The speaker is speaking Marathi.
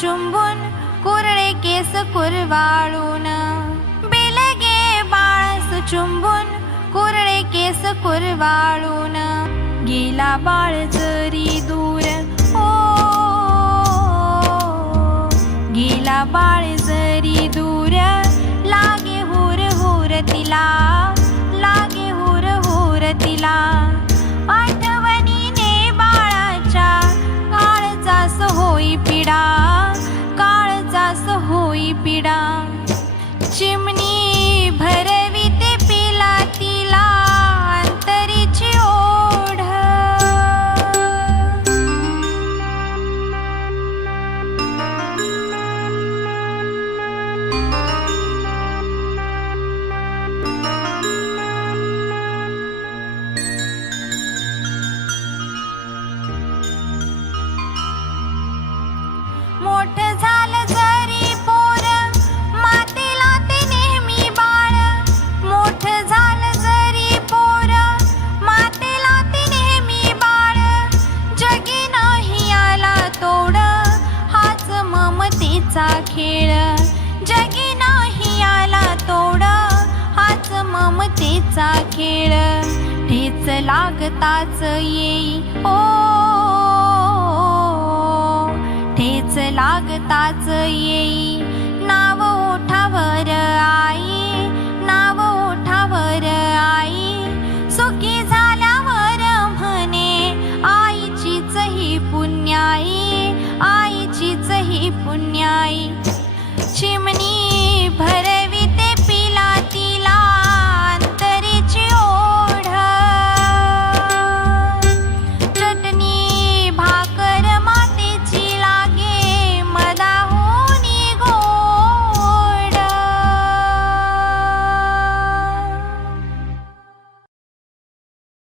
चुंबून कुरळे केस कुरवाळून. बिलगे बाळस चुंबून कुरळे केस कुरवाळून. गेला बाळ जरी दूर ओ. गेला बाळ जरी दूर लागे हुर हुर तिला लागे हुर हुर तिला. ममतेचा खेळ. जगी नाही आला तोड. हाच ममतेचा खेळ. ठेच लागताच येई. हो. ओ ठेच लागताच येई. नाव ओठावर आई.